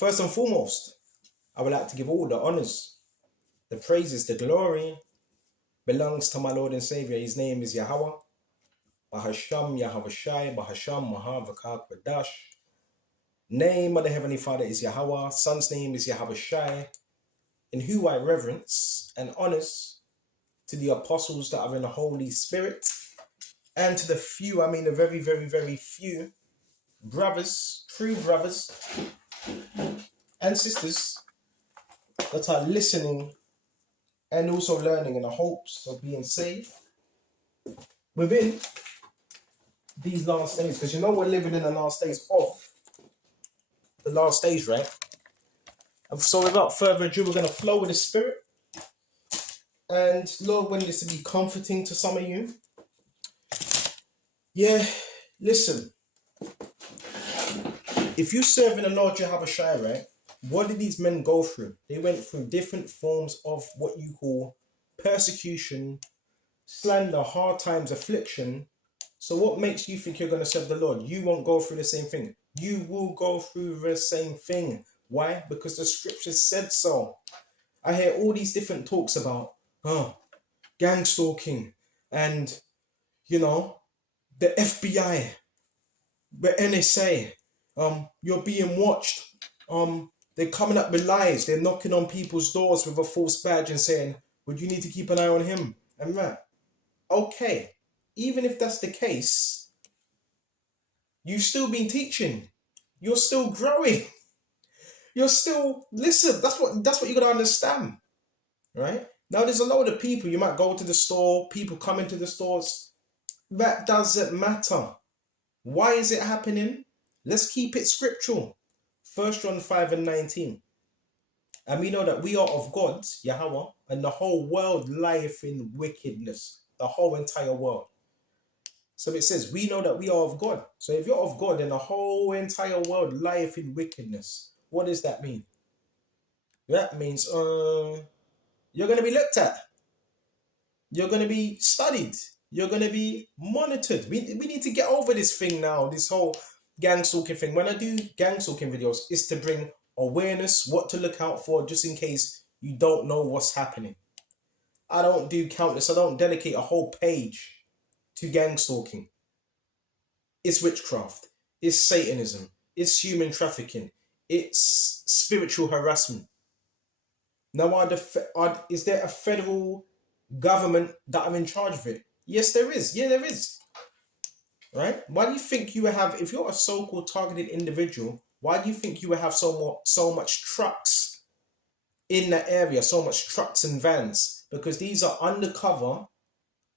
First and foremost, I would like to give all the honors, the praises, the glory belongs to my Lord and Savior. His name is Yahweh. Bahasham Yahweh Shai, Bahasham Mahavakak Badash. Name of the Heavenly Father is Yahweh. Son's name is Yahweh Shai, in who I reverence and honors to the apostles that are in the Holy Spirit, and to the few, I mean the very, very, very few brothers, true brothers and sisters that are listening and also learning in the hopes of being saved within these last days. Because you know we're living in the last days of the last days, right? And so without further ado, we're going to flow with the Spirit. And Lord, want this to be comforting to some of you. Yeah, listen. If you serve in the Lord Jehovah Shai, right? What did these men go through? They went through different forms of what you call persecution, slander, hard times, affliction. So what makes you think you're going to serve the Lord? You won't go through the same thing. You will go through the same thing. Why? Because the scripture said so. I hear all these different talks about gang stalking and, the FBI, the NSA, you're being watched. They're coming up with lies. They're knocking on people's doors with a false badge and saying, would you need to keep an eye on him? And that. Okay, even if that's the case, you've still been teaching. You're still growing. You're still, listen, that's what you got to understand, right? Now, there's a load of people. You might go to the store, people come into the stores. That doesn't matter. Why is it happening? Let's keep it scriptural. 1 John 5:19. And we know that we are of God, Yahweh, and the whole world lieth in wickedness. The whole entire world. So it says, we know that we are of God. So if you're of God, then the whole entire world lieth in wickedness. What does that mean? That means you're going to be looked at. You're going to be studied. You're going to be monitored. We need to get over this thing now, this whole gang stalking thing. When I do gang stalking videos, it's to bring awareness, what to look out for, just in case you don't know what's happening. I don't do countless. I don't dedicate a whole page to gang stalking. It's witchcraft. It's Satanism. It's human trafficking. It's spiritual harassment. Now, is there a federal government that are in charge of it? Yes, there is. Yeah, there is. Right? Why do you think you would have, if you're a so-called targeted individual, why do you think you would have so much trucks in that area, so much trucks and vans? Because these are undercover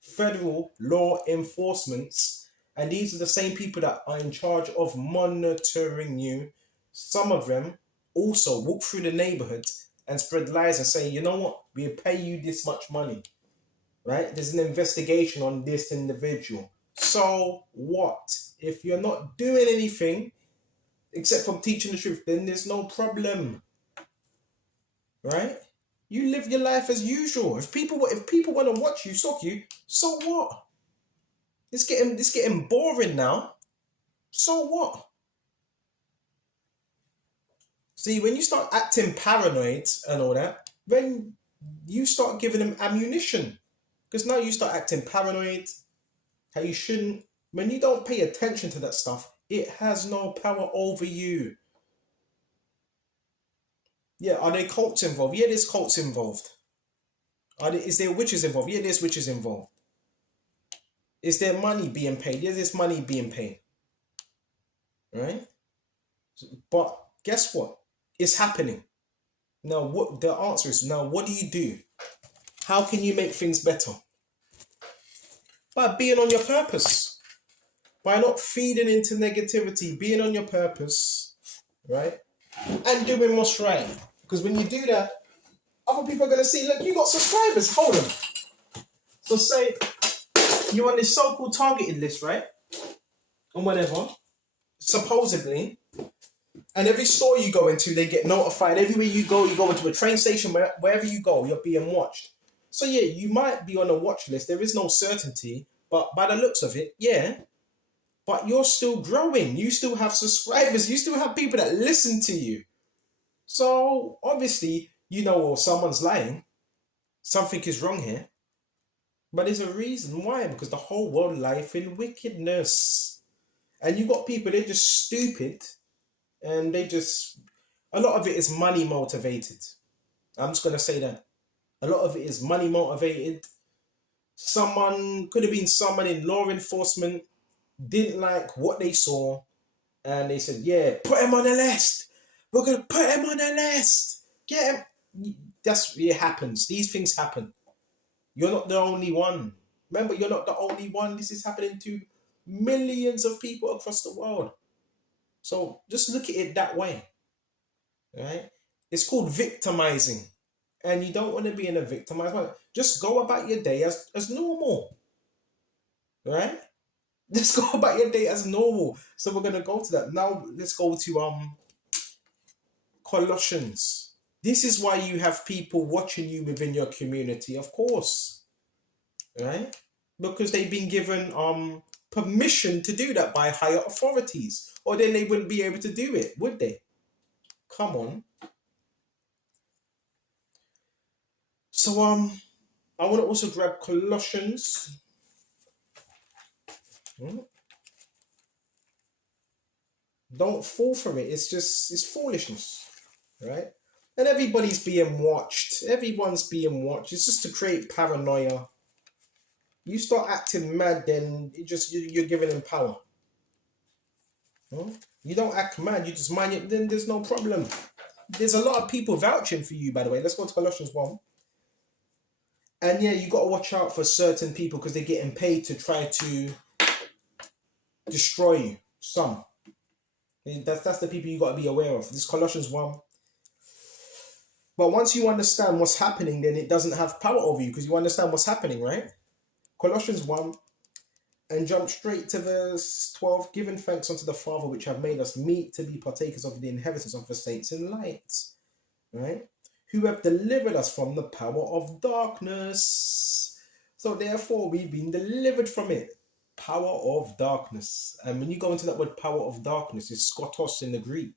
federal law enforcements, and these are the same people that are in charge of monitoring you. Some of them also walk through the neighborhood and spread lies and say, you know what, we'll pay you this much money, right? There's an investigation on this individual. So what? If you're not doing anything except from teaching the truth, then there's no problem, right? You live your life as usual. If people want to watch you, stalk you, so what? It's getting boring now. So what? See, when you start acting paranoid and all that, then you start giving them ammunition. Because now you start acting paranoid, how you shouldn't. When you don't pay attention to that stuff, it has no power over you. Yeah, are there cults involved? Yeah, there's cults involved. Is there witches involved? Yeah, there's witches involved. Is there money being paid? Yeah, there's money being paid. Right? But guess what? It's happening. Now, what the answer is, now what do you do? How can you make things better? By being on your purpose. By not feeding into negativity, being on your purpose, right? And doing what's right. Because when you do that, other people are going to see, look, you got subscribers, hold on. So say you're on this so-called targeted list, right? And whatever, supposedly. And every store you go into, they get notified. Everywhere you go into a train station, wherever you go, you're being watched. So yeah, you might be on a watch list. There is no certainty, but by the looks of it, yeah. But you're still growing. You still have subscribers. You still have people that listen to you. So obviously, well, someone's lying, something is wrong here. But there's a reason why, because the whole world life in wickedness. And you got people, they're just stupid, and a lot of it is money motivated. I'm just gonna say that. A lot of it is money motivated. Someone could have been someone in law enforcement, didn't like what they saw, and they said, "Yeah, put him on the list. We're gonna put him on the list. Get him." That's it happens. These things happen. You're not the only one. Remember, you're not the only one. This is happening to millions of people across the world. So just look at it that way, right? It's called victimizing, and you don't want to be in a victimized way. Just go about your day as normal, right? Just go about your day as normal. So we're gonna go to that now. Let's go to Colossians. This is why you have people watching you within your community, of course, right? Because they've been given permission to do that by higher authorities, or then they wouldn't be able to do it, would they? Come on. So I want to also grab Colossians. Don't fall for it. It's foolishness, right? And everybody's being watched. Everyone's being watched. It's just to create paranoia. You start acting mad, then you're giving them power. You don't act mad. You just mind it. Then there's no problem. There's a lot of people vouching for you, by the way. Let's go to Colossians 1. And yeah, you got to watch out for certain people because they're getting paid to try to destroy you. Some. That's the people you got to be aware of. This Colossians 1. But once you understand what's happening, then it doesn't have power over you because you understand what's happening, right? Colossians 1, and jump straight to verse 12. Giving thanks unto the Father which have made us meet to be partakers of the inheritance of the saints in light, right? Who have delivered us from the power of darkness. So therefore we've been delivered from it. Power of darkness. And when you go into that word power of darkness, it's skotos in the Greek.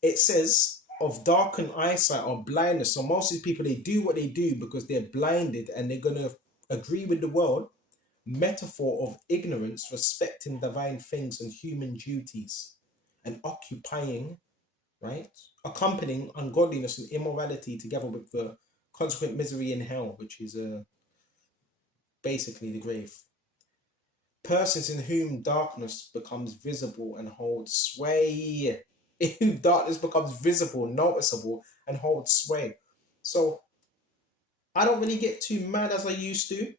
It says of darkened eyesight or blindness. So most of these people, they do what they do because they're blinded and they're going to agree with the world. Metaphor of ignorance respecting divine things and human duties, and occupying, right, accompanying ungodliness and immorality together with the consequent misery in hell, which is basically the grave. Persons in whom darkness becomes visible and holds sway. In whom darkness becomes visible, noticeable, and holds sway. So I don't really get too mad as I used to,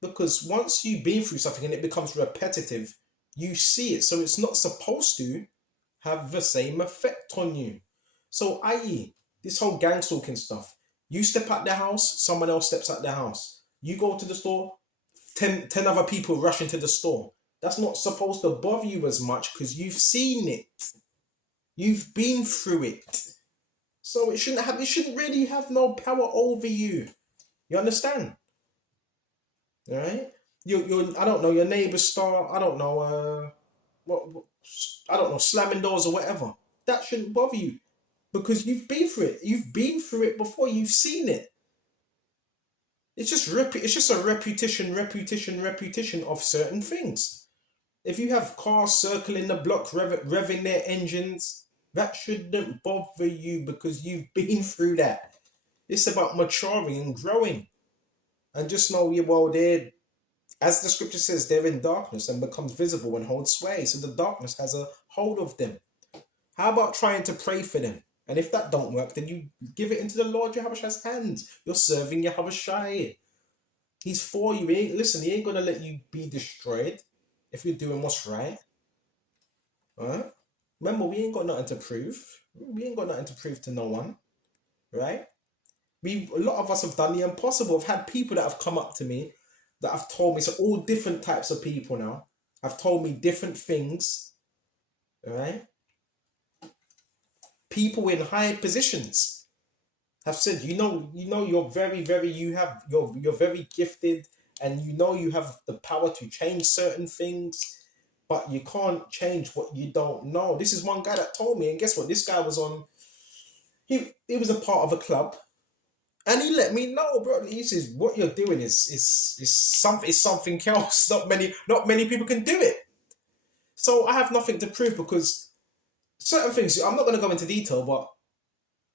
because once you've been through something and it becomes repetitive, you see it. So it's not supposed to have the same effect on you. So, i.e., this whole gang stalking stuff. You step out the house, someone else steps out the house. You go to the store, 10 other people rush into the store. That's not supposed to bother you as much because you've seen it. You've been through it. So it shouldn't really have no power over you. You understand? All right? I don't know, your neighbor start, I don't know, I don't know, slamming doors or whatever. That shouldn't bother you because you've been through it. You've been through it before. You've seen it. It's just a repetition of certain things. If you have cars circling the block, revving their engines, that shouldn't bother you because you've been through that. It's about maturing and growing. And just know, they're, as the scripture says, they're in darkness and becomes visible and holds sway. So the darkness has a hold of them. How about trying to pray for them? And if that don't work, then you give it into the Lord Yahushai's hands. You're serving Yahushai. He's for you. He ain't going to let you be destroyed if you're doing what's right. Right? Remember, we ain't got nothing to prove. We ain't got nothing to prove to no one. Right? A lot of us have done the impossible. I've had people that have come up to me that have told me, so all different types of people now have told me different things. Right? People in high positions have said, you're very, very, you're very gifted, and you have the power to change certain things. but you can't change what you don't know. This is one guy that told me, and guess what? This guy was on. He was a part of a club, and he let me know, bro. He says what you're doing is something else. Not many people can do it. So I have nothing to prove because certain things. I'm not going to go into detail, but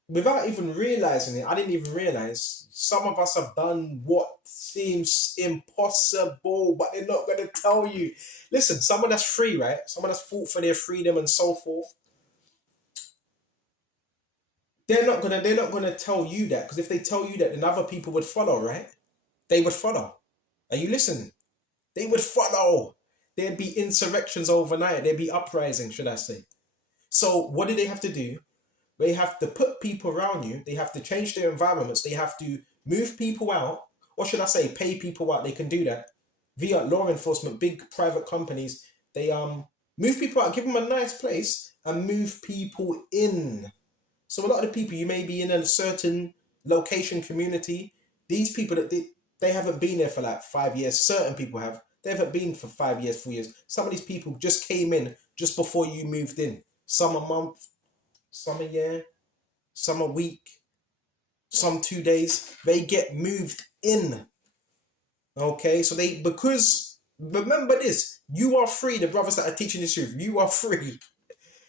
without even realizing it, I didn't even realize some of us have done what seems impossible, but they're not going to tell you. Listen, someone that's free, right? Someone that's fought for their freedom and so forth. They're not gonna tell you that, because if they tell you that, then other people would follow, right? They would follow. Are you listening? They would follow. There'd be insurrections overnight. There'd be uprising, should I say? So what do they have to do? They have to put people around you. They have to change their environments. They have to move people out, or should I say, pay people out. They can do that via law enforcement, big private companies. They move people out, give them a nice place, and move people in. So a lot of the people, you may be in a certain location community. These people that they haven't been there for like 5 years. Certain people have. They haven't been for 5 years, 4 years. Some of these people just came in just before you moved in. Some a month, some a year, some a week, some 2 days. They get moved in. Okay, so because remember this, you are free. The brothers that are teaching this truth, you are free.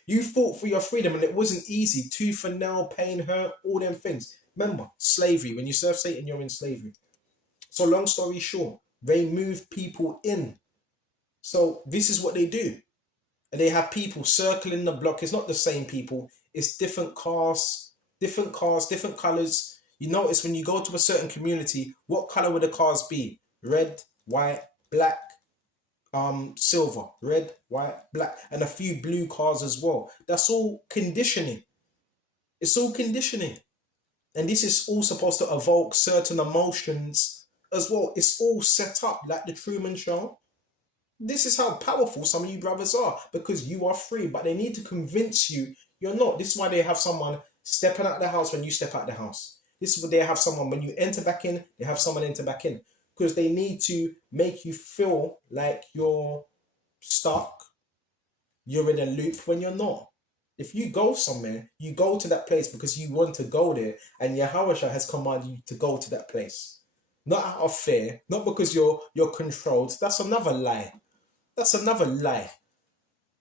You fought for your freedom, and it wasn't easy. Tooth and nail, pain, hurt, all them things. Remember, slavery. When you serve Satan, you're in slavery. So long story short, they move people in. So this is what they do. And they have people circling the block. It's not the same people. It's different cars, different colors. You notice when you go to a certain community, what color would the cars be? Red, white, black, silver, red, white, black, and a few blue cars as well. That's all conditioning. It's all conditioning. And this is all supposed to evoke certain emotions as well. It's all set up like the Truman Show. This is how powerful some of you brothers are, because you are free, but they need to convince you you're not. This is why they have someone stepping out of the house when you step out of the house. This is what they have someone when you enter back in, they have someone enter back in. Because they need to make you feel like you're stuck, you're in a loop when you're not. If you go somewhere, you go to that place because you want to go there, and Yahweh has commanded you to go to that place. Not out of fear, not because you're controlled. That's another lie. That's another lie.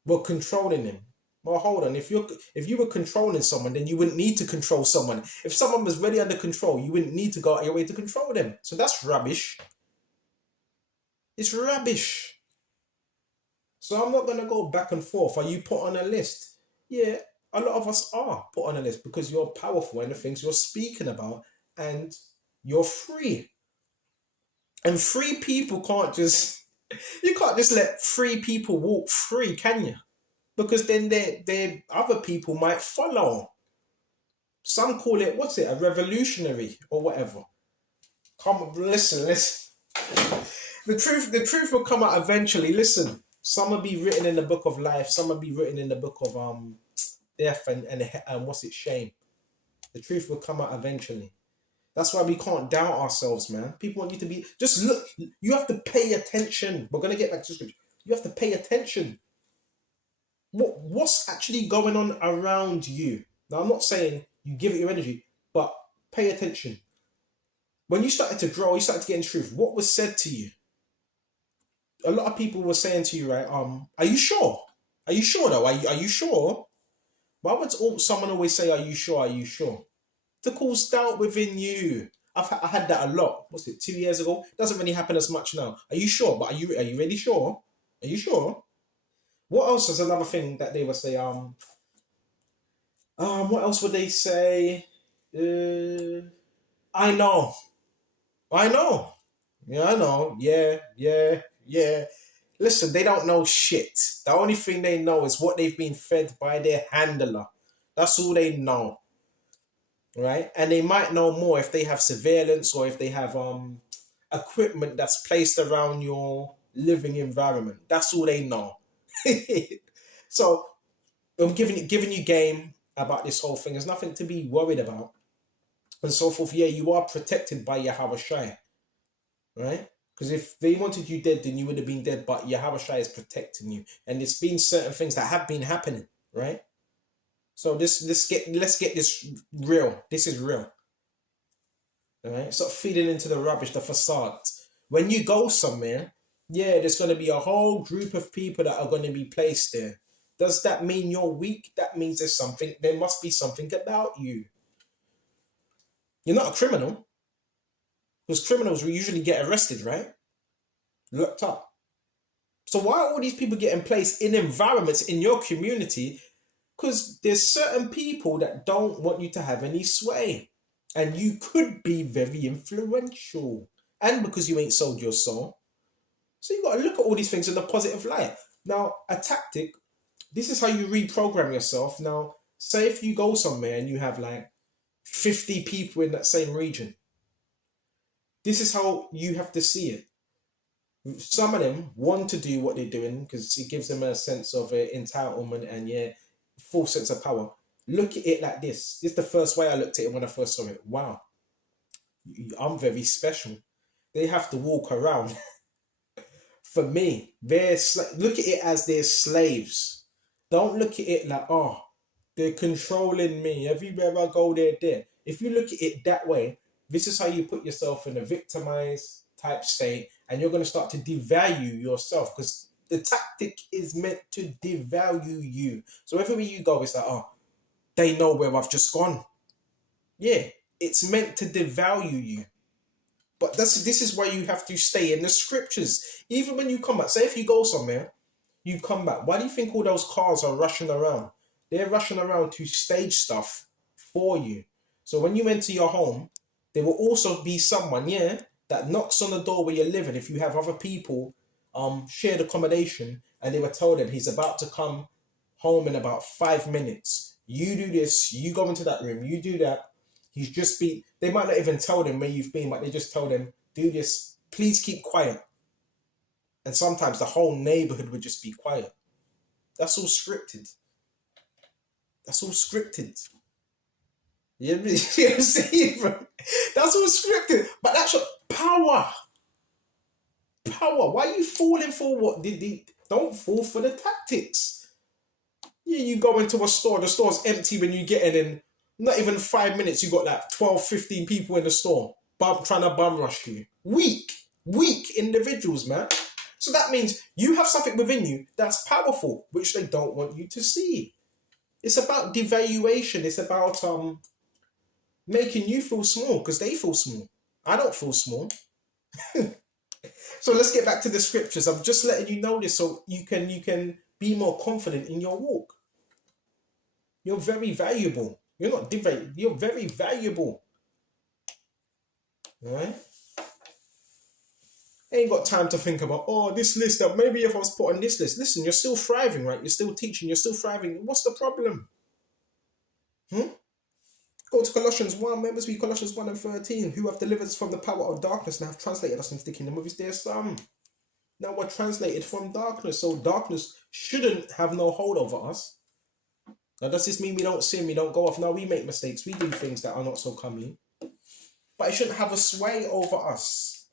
We're controlling him. Well, hold on. If you were controlling someone, then you wouldn't need to control someone. If someone was really under control, you wouldn't need to go out your way to control them. So that's rubbish. It's rubbish. So I'm not gonna go back and forth. Are you put on a list? Yeah, a lot of us are put on a list because you're powerful in the things you're speaking about, and you're free. And free people can't just you can't just let free people walk free, can you? Because then their other people might follow. Some call it, what's it, a revolutionary or whatever. Come on, listen. The truth will come out eventually. Listen, some will be written in the book of life. Some will be written in the book of death and what's it, shame. The truth will come out eventually. That's why we can't doubt ourselves, man. People want you to be, just look. You have to pay attention. We're gonna get back to scripture. You have to pay attention. What's actually going on around you? Now, I'm not saying you give it your energy, but pay attention. When you started to grow, you started to get in truth. What was said to you? A lot of people were saying to you, right? Are you sure? Are you sure though? Are you sure? Why would someone always say, "Are you sure? Are you sure?" To cause doubt within you. I had that a lot. What's it? 2 years ago. Doesn't really happen as much now. Are you sure? But are you really sure? Are you sure? What else is another thing that they would say? What else would they say? I know. I know. Yeah, I know. Yeah. Listen, they don't know shit. The only thing they know is what they've been fed by their handler. That's all they know. Right? And they might know more if they have surveillance or if they have equipment that's placed around your living environment. That's all they know. So I'm giving you game about this whole thing. There's nothing to be worried about. And so forth. Yeah, you are protected by Yahweh Shai. Right? Because if they wanted you dead, then you would have been dead. But Yahushua is protecting you, and it's been certain things that have been happening, right? So let's get this real. This is real. All right. Stop feeding into the rubbish, the facade. When you go somewhere, yeah, there's going to be a whole group of people that are going to be placed there. Does that mean you're weak? That means there's something. There must be something about you. You're not a criminal, because criminals will usually get arrested, right? Locked up. So why are all these people getting placed in environments in your community? Because there's certain people that don't want you to have any sway. And you could be very influential. And because you ain't sold your soul. So you got to look at all these things in a positive light. Now, a tactic, this is how you reprogram yourself. Now, say if you go somewhere and you have like 50 people in that same region. This is how you have to see it. Some of them want to do what they're doing because it gives them a sense of entitlement and full sense of power. Look at it like this. This is the first way I looked at it when I first saw it. Wow, I'm very special. They have to walk around. For me, look at it as they're slaves. Don't look at it like, oh, they're controlling me. Everywhere I go, they're there. If you look at it that way, this is how you put yourself in a victimized type state, and you're going to start to devalue yourself, because the tactic is meant to devalue you. So everywhere you go, it's like, oh, they know where I've just gone. Yeah, it's meant to devalue you. But this is why you have to stay in the scriptures. Even when you come back, say if you go somewhere, you come back. Why do you think all those cars are rushing around? They're rushing around to stage stuff for you. So when you enter your home, there will also be someone, that knocks on the door where you're living. If you have other people shared accommodation, and they were told them he's about to come home in about 5 minutes. You do this, you go into that room, you do that. He's just they might not even tell them where you've been, but they just tell them, do this, please keep quiet. And sometimes the whole neighborhood would just be quiet. That's all scripted. That's all scripted. You know what I'm saying, bro? That's all scripted. But that's what power. Power. Why are you falling for what? Don't fall for the tactics. Yeah, you go into a store, the store's empty when you get in, and not even 5 minutes, you got like 12, 15 people in the store trying to bum rush you. Weak individuals, man. So that means you have something within you that's powerful, which they don't want you to see. It's about devaluation. It's about making you feel small because they feel small. I don't feel small. So let's get back to the scriptures. I'm just letting you know this so you can be more confident in your walk. You're very valuable. You're not devalued. You're very valuable. All right? Ain't got time to think about, this list, that maybe if I was put on this list. Listen, you're still thriving, right? You're still teaching. You're still thriving. What's the problem? Go to Colossians 1. Members read Colossians 1 and 13. Who have delivered us from the power of darkness and have translated us into the kingdom of his dear son. Now we're translated from darkness. So darkness shouldn't have no hold over us. Now does this mean we don't sin? We don't go off? No, we make mistakes. We do things that are not so comely. But it shouldn't have a sway over us.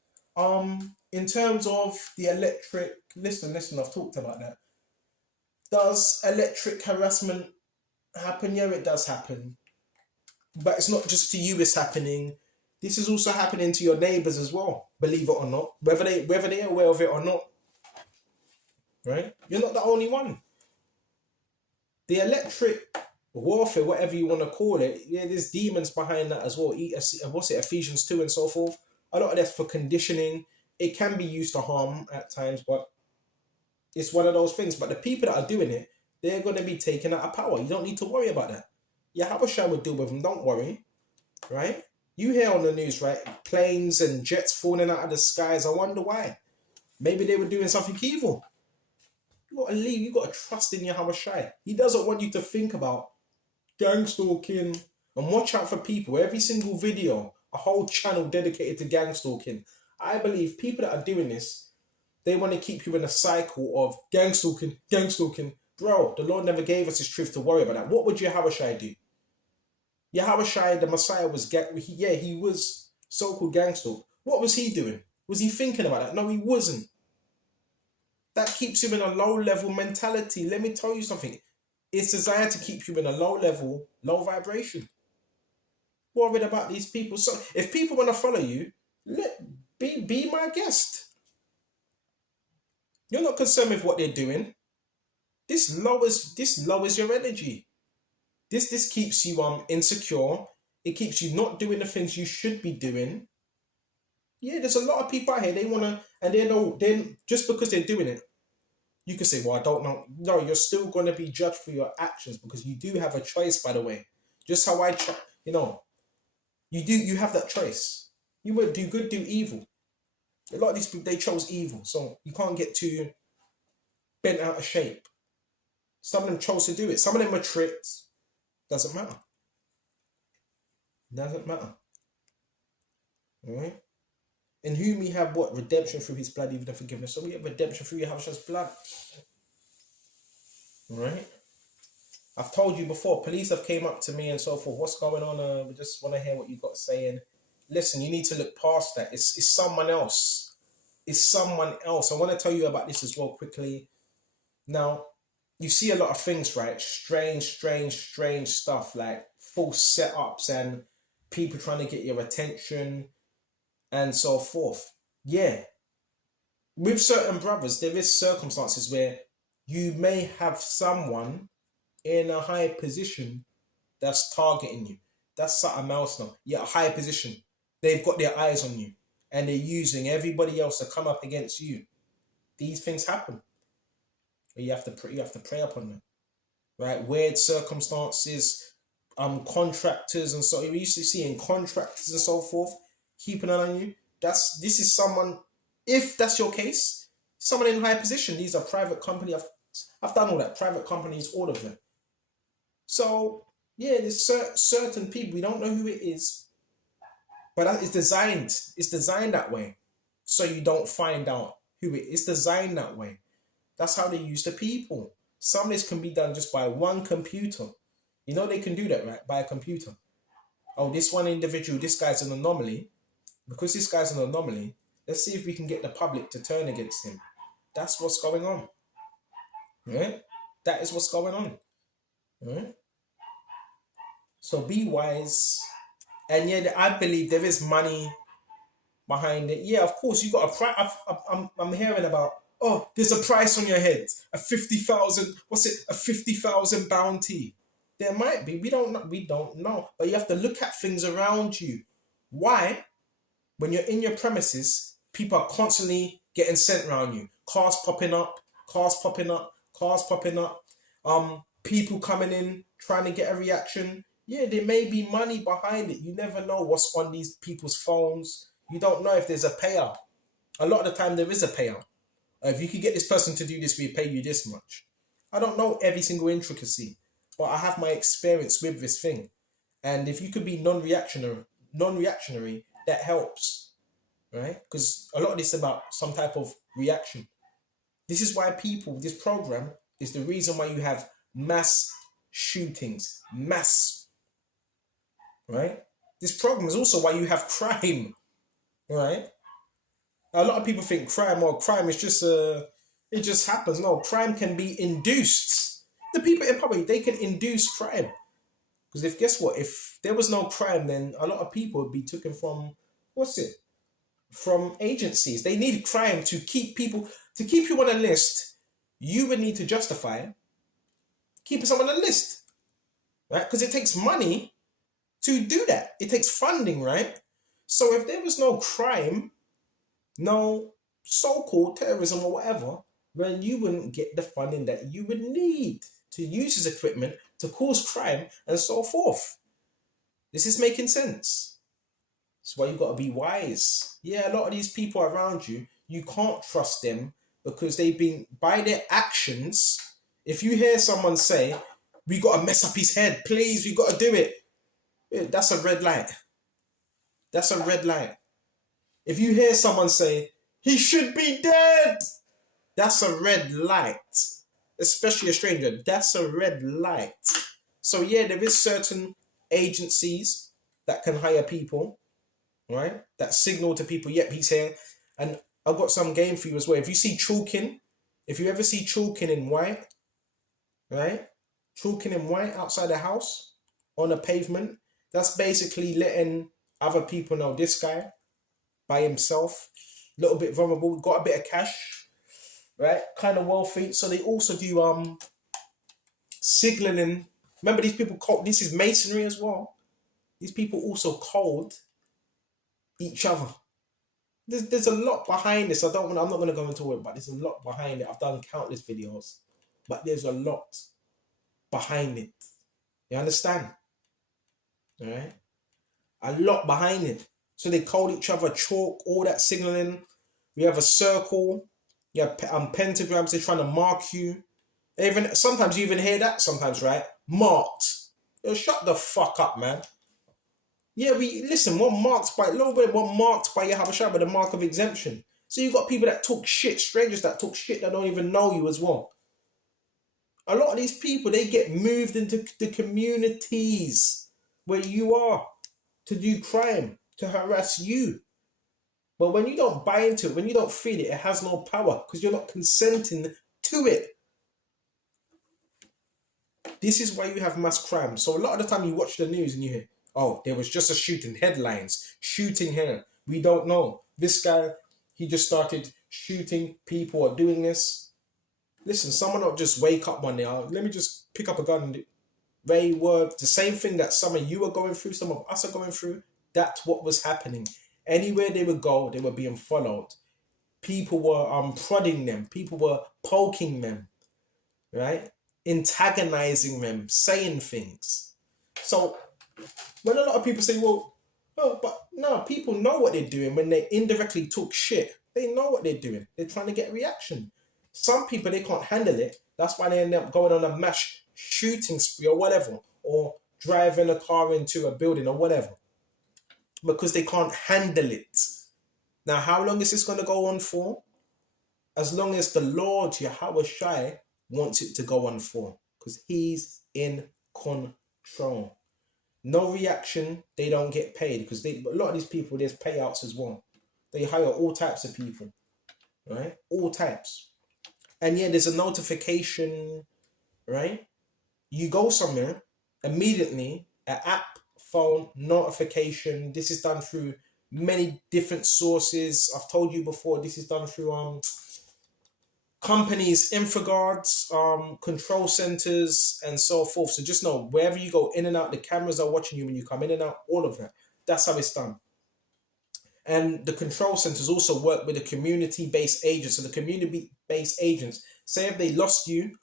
In terms of the electric... Listen, I've talked about that. Does electric harassment happen? Yeah, it does happen. But it's not just to you it's happening. This is also happening to your neighbours as well, believe it or not. Whether they're aware of it or not. Right? You're not the only one. The electric warfare, whatever you want to call it, there's demons behind that as well. Ephesians 2 and so forth. A lot of that's for conditioning. It can be used to harm at times, but it's one of those things. But the people that are doing it, they're going to be taken out of power. You don't need to worry about that. Yahushua will deal with them, don't worry. Right? You hear on the news, right? Planes and jets falling out of the skies. I wonder why. Maybe they were doing something evil. You got to leave. You got to trust in Yahushua. He doesn't want you to think about gang stalking. And watch out for people. Every single video, a whole channel dedicated to gang stalking. I believe people that are doing this, they want to keep you in a cycle of gang stalking. Bro, the Lord never gave us his truth to worry about that. What would Yahushua do? Yahushua, the Messiah, he was so-called gang stalk. What was he doing? Was he thinking about that? No, he wasn't. That keeps him in a low level mentality. Let me tell you something. It's designed to keep you in a low level, low vibration. Worried about these people. So if people want to follow you, be my guest. You're not concerned with what they're doing. This lowers your energy. This keeps you insecure. It keeps you not doing the things you should be doing. Yeah, there's a lot of people out here, they wanna, and then just because they're doing it, you can say, well, I don't know. No, you're still gonna be judged for your actions because you do have a choice, by the way. Just how you have that choice. You would do good, do evil. A lot of these people, they chose evil, so you can't get too bent out of shape. Some of them chose to do it. Some of them were tricked. Doesn't matter. Doesn't matter. All right? In whom we have what? Redemption through his blood, even the forgiveness. So we have redemption through Yahushua's blood. All right? I've told you before, police have came up to me and so forth. What's going on? We just want to hear what you got saying. Listen, you need to look past that. It's someone else. It's someone else. I want to tell you about this as well quickly. Now, you see a lot of things, right? Strange stuff, like false setups and people trying to get your attention and so forth. Yeah. With certain brothers, there is circumstances where you may have someone in a high position that's targeting you. That's something else now. Yeah, a high position. They've got their eyes on you and they're using everybody else to come up against you. These things happen. You have to pray upon them. Right? Weird circumstances, contractors and so you used to see in contractors and so forth, keeping an eye on you. This is someone, if that's your case, someone in high position. These are private company. I've done all that. Private companies, all of them. So yeah, there's certain people, we don't know who it is, but it's designed. It's designed that way, so you don't find out who it is. It's designed that way. That's how they use the people. Some of this can be done just by one computer. You know they can do that, right? By a computer. Oh, this one individual, this guy's an anomaly. Because this guy's an anomaly, let's see if we can get the public to turn against him. That's what's going on. Right? That is what's going on. Right? So be wise. And yeah, I believe there is money behind it. Yeah, of course, you got a price. I'm hearing about, oh, there's a price on your head. A 50,000, what's it? A 50,000 bounty. There might be. We don't know. But you have to look at things around you. Why? When you're in your premises, people are constantly getting sent around you. Cars popping up. People coming in, trying to get a reaction. Yeah, there may be money behind it. You never know what's on these people's phones. You don't know if there's a payout. A lot of the time there is a payout. If you could get this person to do this, we pay you this much. I don't know every single intricacy, but I have my experience with this thing. And if you could be non-reactionary, that helps, right? Because a lot of this is about some type of reaction. This is why this program is the reason why you have mass shootings, right? This program is also why you have crime, right? A lot of people think crime is just it just happens. No, crime can be induced. The people in public, they can induce crime. Because guess what? If there was no crime, then a lot of people would be taken from, from agencies. They need crime to keep you on a list. You would need to justify keeping someone on a list, right? Because it takes money to do that. It takes funding, right? So if there was no crime, no so-called terrorism or whatever, then you wouldn't get the funding that you would need to use as equipment to cause crime and so forth. This is making sense. That's why you got to be wise. Yeah, a lot of these people around you, you can't trust them because they've been, by their actions, if you hear someone say, we got to mess up his head, please, we got to do it. Yeah, that's a red light. That's a red light. If you hear someone say, he should be dead, that's a red light. Especially a stranger, that's a red light. So yeah, there is certain agencies that can hire people, right? That signal to people, yep, he's here. And I've got some game for you as well. If you see chalking, if you ever see chalking in white, right? Chalking in white outside the house on a pavement, that's basically letting other people know this guy by himself, a little bit vulnerable, got a bit of cash, right? Kind of wealthy. So they also do signaling. Remember, these people code. This is masonry as well. These people also code each other. There's a lot behind this. I'm not gonna go into it, but there's a lot behind it. I've done countless videos, but there's a lot behind it. You understand? All right, a lot behind it. So they code each other, chalk, all that signaling. We have a circle. You have pentagrams. They're trying to mark you. Even sometimes you even hear that. Sometimes, right? Marked. Yo, shut the fuck up, man. Yeah, we listen. What marked by a little bit? What marked by Yahweh Shai, by the mark of exemption. So you got people that talk shit, strangers that talk shit that don't even know you as well. A lot of these people, they get moved into the communities where you are to do crime, to harass you. But when you don't buy into it, when you don't feel it, it has no power because you're not consenting to it. This is why you have mass crime. So a lot of the time you watch the news and you hear, oh, there was just a shooting, headlines, shooting here. We don't know. This guy, he just started shooting people or doing this. Listen, someone will just wake up one day, let me just pick up a gun. And they were the same thing that some of you are going through, some of us are going through. That's what was happening. Anywhere they would go, they were being followed. People were prodding them. People were poking them, right? Antagonizing them, saying things. So when a lot of people say, well, oh, but no, people know what they're doing when they indirectly talk shit. They know what they're doing. They're trying to get a reaction. Some people, they can't handle it. That's why they end up going on a mass shooting spree or whatever, or driving a car into a building or whatever, because they can't handle it. Now, how long is this going to go on for? As long as the Lord, Yahweh Shai, wants it to go on for, because he's in control. No reaction, they don't get paid, because a lot of these people, there's payouts as well. They hire all types of people, right? All types. And yeah, there's a notification, right? You go somewhere, immediately, an app, phone, notification. This is done through many different sources. I've told you before, this is done through companies, InfoGuards, control centers, and so forth. So just know, wherever you go in and out, the cameras are watching you when you come in and out, all of that. That's how it's done. And the control centers also work with the community-based agents. So the community-based agents, say if they lost you,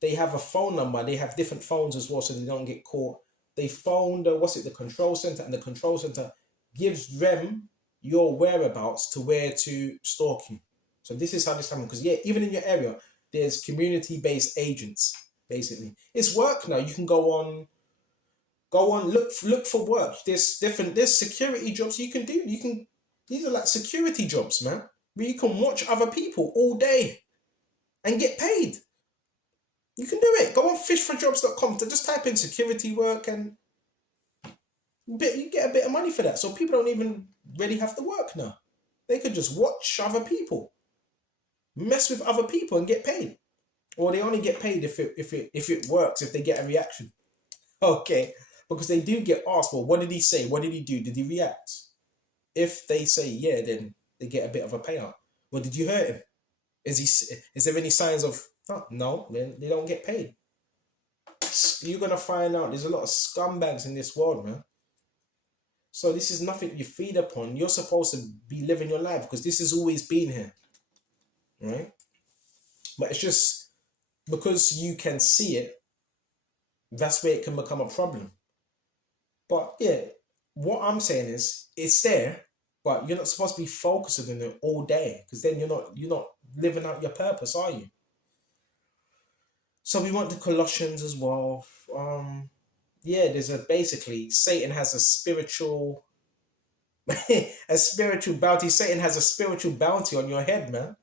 they have a phone number. They have different phones as well, so they don't get caught. They phone the control center, and the control center gives them your whereabouts to where to stalk you. So this is how this happens. Because yeah, even in your area, there's community-based agents. Basically, it's work now. You can go on, look for work. There's security jobs you can do. These are like security jobs, man, where you can watch other people all day and get paid. You can do it. Go on fishforjobs.com to just type in security work and you get a bit of money for that. So people don't even really have to work now. They could just watch other people, mess with other people and get paid. Or they only get paid if it works, if they get a reaction. Okay. Because they do get asked, well, what did he say? What did he do? Did he react? If they say yeah, then they get a bit of a payout. Well, did you hurt him? Is there any signs of no? Then they don't get paid. You're gonna find out there's a lot of scumbags in this world, man. So this is nothing you feed upon. You're supposed to be living your life because this has always been here, right? But it's just because you can see it, that's where it can become a problem. But yeah, what I'm saying is it's there, but you're not supposed to be focusing on it all day, because then you're not living out your purpose, are you? So we want the Colossians as well. Yeah, basically Satan has a spiritual bounty. Satan has a spiritual bounty on your head, man.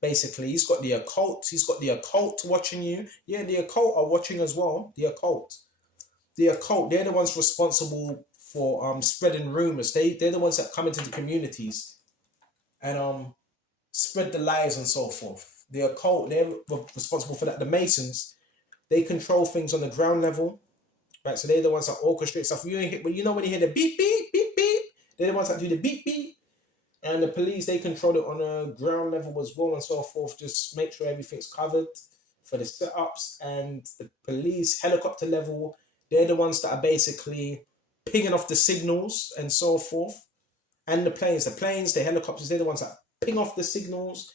Basically, he's got the occult watching you. Yeah, the occult are watching as well. The occult, they're the ones responsible for spreading rumors. They're the ones that come into the communities and spread the lies and so forth. The occult, they're responsible for that. The Masons, they control things on the ground level, right? So they're the ones that orchestrate stuff. You know when you hear the beep beep beep beep, they're the ones that do the beep beep. And the police, they control it on a ground level as well and so forth. Just make sure everything's covered for the setups. And the police, helicopter level, they're the ones that are basically pinging off the signals and so forth. And the planes, the helicopters, they're the ones that ping off the signals,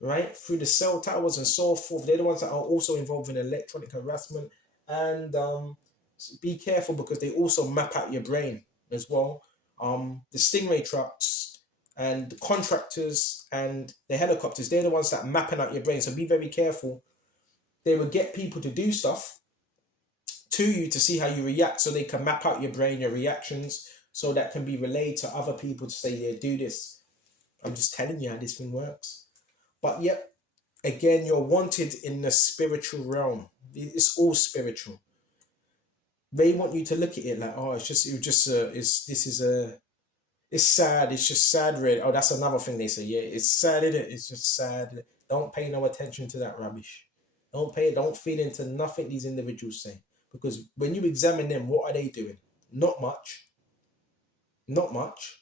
right, through the cell towers and so forth. They're the ones that are also involved in electronic harassment. And be careful because they also map out your brain as well. The Stingray trucks and the contractors and the helicopters, they're the ones that are mapping out your brain. So be very careful. They will get people to do stuff to you to see how you react so they can map out your brain, your reactions, so that can be relayed to other people to say, yeah, do this. I'm just telling you how this thing works. But yep, again, you're wanted in the spiritual realm. It's all spiritual. They want you to look at it like, oh, it's sad. It's just sad, really. Oh, that's another thing they say. Yeah, it's sad, isn't it? It's just sad. Don't pay no attention to that rubbish. Don't feed into nothing these individuals say. Because when you examine them, what are they doing? Not much. Not much.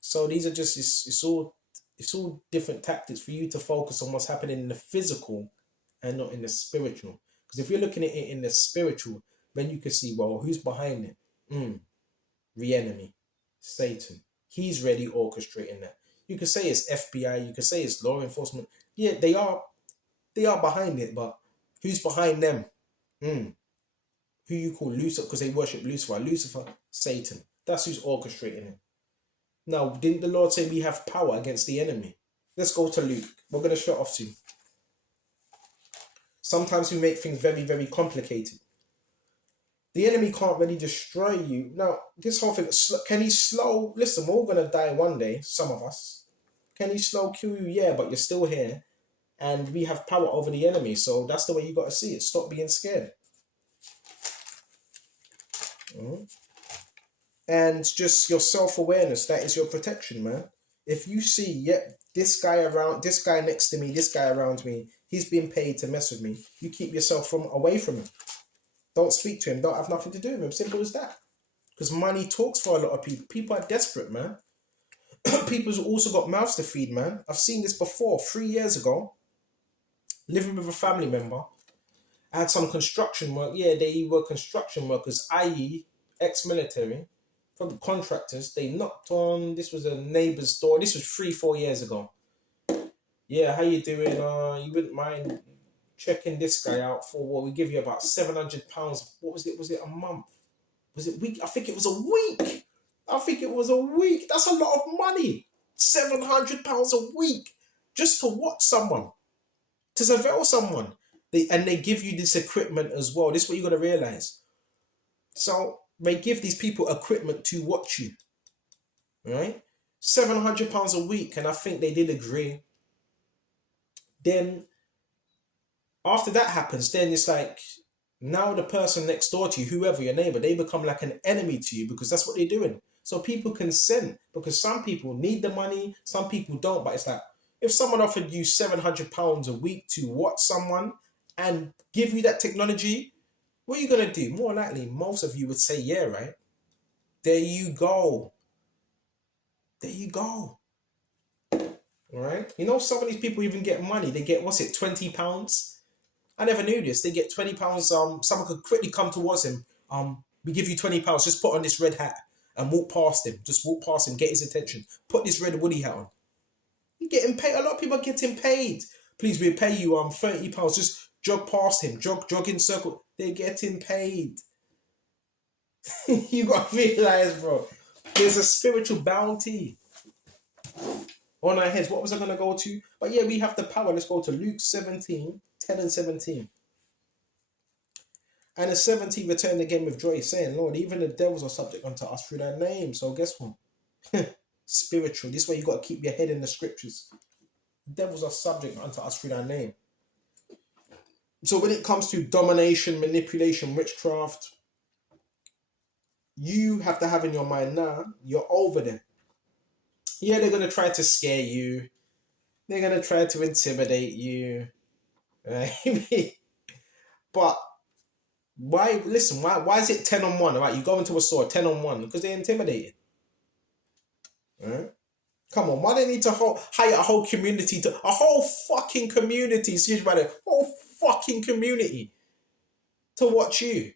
So these are just, it's all different tactics for you to focus on what's happening in the physical and not in the spiritual. Because if you're looking at it in the spiritual, then you can see, well, who's behind it? The enemy, Satan. He's really orchestrating that. You could say it's FBI, you could say it's law enforcement. Yeah, they are behind it, but who's behind them? Who you call Lucifer, because they worship Lucifer. Lucifer, Satan. That's who's orchestrating it. Now, didn't the Lord say we have power against the enemy? Let's go to Luke. We're going to shut off soon. Sometimes we make things very, very complicated. The enemy can't really destroy you. Now, this whole thing, can he slow? Listen, we're all going to die one day, some of us. Can he slow kill you? Yeah, but you're still here. And we have power over the enemy. So that's the way you got to see it. Stop being scared. And just your self-awareness, that is your protection, man. If you see, this guy next to me, this guy around me, he's being paid to mess with me, you keep yourself away from him. Don't speak to him. Don't have nothing to do with him. Simple as that. Because money talks for a lot of people. People are desperate, man. People's also got mouths to feed, man. I've seen this before. 3 years ago, living with a family member, I had some construction work. Yeah, they were construction workers, i.e. ex-military, from the contractors. They knocked on, this was a neighbour's door. This was 3-4 years ago. Yeah, how you doing? You wouldn't mind checking this guy out for what we give you about £700. What was it? Was it a month? Was it week? I think it was a week. That's a lot of money. £700 a week just to watch someone, to surveil someone. They give you this equipment as well. This is what you got to realize. So they give these people equipment to watch you, right? £700 a week, and I think they did agree. Then after that happens, then it's like, now the person next door to you, whoever your neighbor, they become like an enemy to you because that's what they're doing. So people consent because some people need the money, some people don't. But it's like, if someone offered you £700 a week to watch someone and give you that technology, what are you going to do? More likely, most of you would say, yeah, right? There you go. All right? You know, some of these people even get money. They get, £20? I never knew this. They get £20. Someone could quickly come towards him. We give you £20. Just put on this red hat and walk past him. Just walk past him, get his attention. Put this red woolly hat on. You're getting paid. A lot of people are getting paid. Please, we'll pay you £30. Just jog past him. Jog in circle. They're getting paid. You got to realize, bro. There's a spiritual bounty on our heads. What was I going to go to? But yeah, we have the power. Let's go to Luke 17, 10 and 17. And the 17 returned again with joy, saying, Lord, even the devils are subject unto us through thy name. So guess what? Spiritual. This way you got to keep your head in the scriptures. The devils are subject unto us through thy name. So when it comes to domination, manipulation, witchcraft, you have to have in your mind now, you're over there. Yeah, they're gonna try to scare you. They're gonna try to intimidate you, right? But why? Listen, why is it 10 on 1? Right, you go into a store 10 on 1 because they're intimidated. Right? Come on, why they need to hire a whole community a whole fucking community? Excuse me, a whole fucking community to watch you.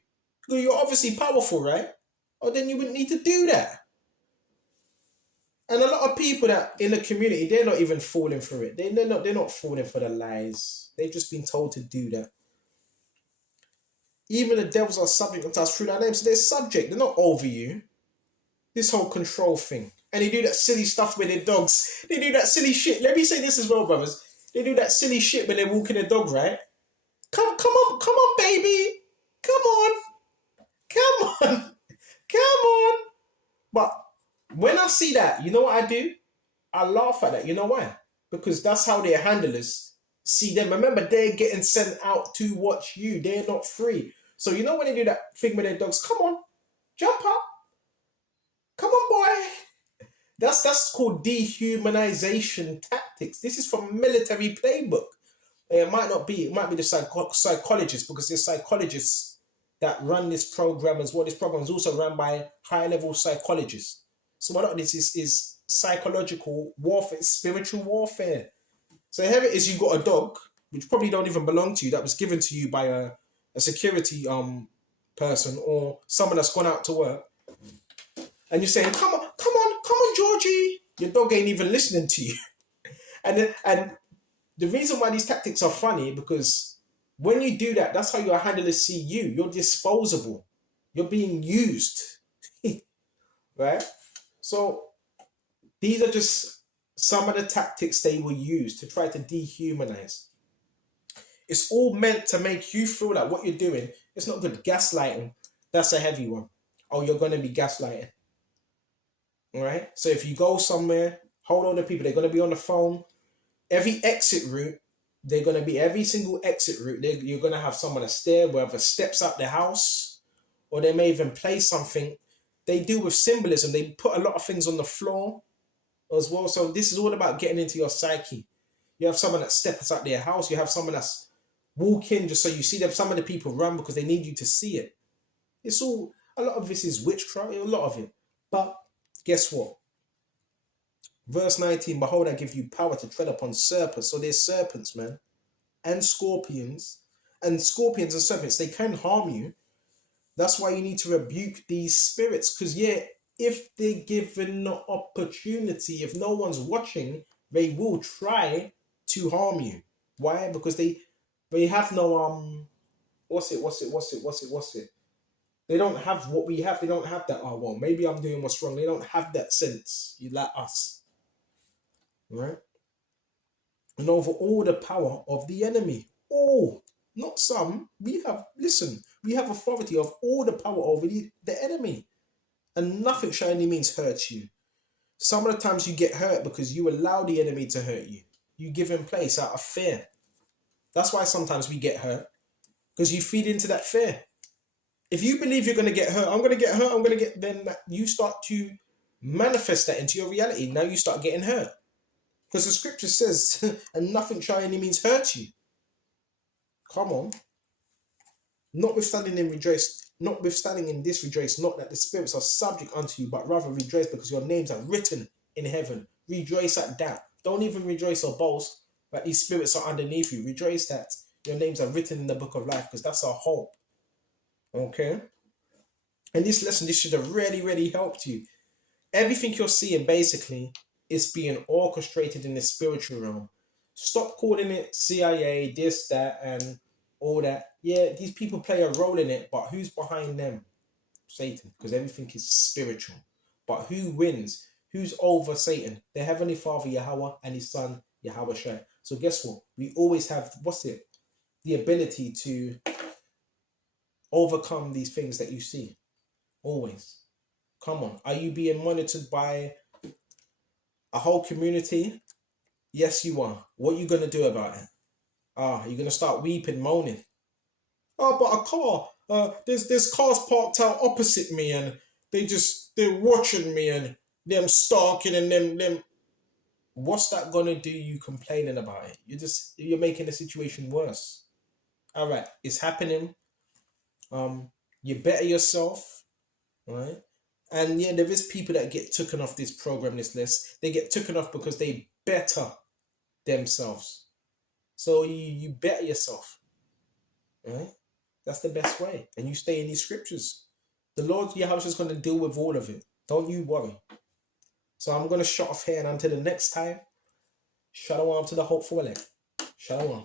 Well, you're obviously powerful, right? Or then you wouldn't need to do that. And a lot of people that in the community, they're not even falling for it. They're not falling for the lies. They've just been told to do that. Even the devils are subject unto us through that name. So they're subject. They're not over you. This whole control thing. And they do that silly stuff with their dogs. They do that silly shit. Let me say this as well, brothers. They do that silly shit when they're walking their dog, right? Come on, baby. Come on. Come on. Come on. But when I see that, you know what I do? I laugh at that. You know why? Because that's how their handlers see them. Remember, they're getting sent out to watch you. They're not free. So you know when they do that thing with their dogs, come on, jump up. Come on, boy. That's called dehumanization tactics. This is from military playbook. It might be the psychologists, because there's psychologists that run this program as well. This program is also run by high-level psychologists. So a lot of this is psychological warfare, spiritual warfare. So here it is, you got a dog, which probably don't even belong to you, that was given to you by a security person or someone that's gone out to work. And you're saying, come on, Georgie. Your dog ain't even listening to you. And the reason why these tactics are funny, because when you do that, that's how your handlers see you. You're disposable. You're being used. Right? So these are just some of the tactics they will use to try to dehumanize. It's all meant to make you feel like what you're doing, it's not good. Gaslighting, that's a heavy one. Oh, you're going to be gaslighting. All right? So if you go somewhere, hold on to people, they're going to be on the phone. Every exit route, every single exit route, you're going to have someone that's there, whether steps out the house, or they may even play something. They do with symbolism. They put a lot of things on the floor as well. So this is all about getting into your psyche. You have someone that steps out their house. You have someone that's walking just so you see them. Some of the people run because they need you to see it. It's all, a lot of this is witchcraft, a lot of it. But guess what? Verse 19, behold, I give you power to tread upon serpents. So there's serpents, man, and scorpions. And scorpions and serpents, they can harm you. That's why you need to rebuke these spirits. Because, yeah, if they're given the opportunity, if no one's watching, they will try to harm you. Why? Because they have no, what's it? They don't have what we have. They don't have that, oh, well, maybe I'm doing what's wrong. They don't have that sense. You like us. Right? And over all the power of the enemy. All, not some. We have authority of all the power over the enemy. And nothing shall any means hurt you. Some of the times you get hurt because you allow the enemy to hurt you. You give him place out of fear. That's why sometimes we get hurt. Because you feed into that fear. If you believe you're going to get hurt, I'm going to get hurt, then you start to manifest that into your reality. Now you start getting hurt. Because the scripture says, and nothing shall any means hurt you. Come on. Notwithstanding in this rejoice, not that the spirits are subject unto you, but rather rejoice because your names are written in heaven. Rejoice at that. Don't even rejoice or boast that these spirits are underneath you. Rejoice that your names are written in the book of life, because that's our hope. Okay? And this lesson, this should have really, really helped you. Everything you're seeing basically is being orchestrated in the spiritual realm. Stop calling it CIA, this, that, and all that. Yeah, these people play a role in it, but who's behind them? Satan, because everything is spiritual. But who wins? Who's over Satan? The Heavenly Father, Yahweh, and his son, Yahweh Shai. So guess what? We always have, the ability to overcome these things that you see. Always. Come on. Are you being monitored by a whole community? Yes, you are. What are you going to do about it? You're going to start weeping, moaning. Oh, but a car. There's cars parked out opposite me, and they're watching me, and them stalking, and them. What's that gonna do? You complaining about it? You're making the situation worse. All right, it's happening. You better yourself, right? And yeah, there is people that get taken off this program, this list. They get taken off because they better themselves. So you better yourself, right? That's the best way. And you stay in these scriptures. The Lord Yahweh is going to deal with all of it. Don't you worry. So I'm going to shut off here, and until the next time, shalom to the hopeful elect. Shalom.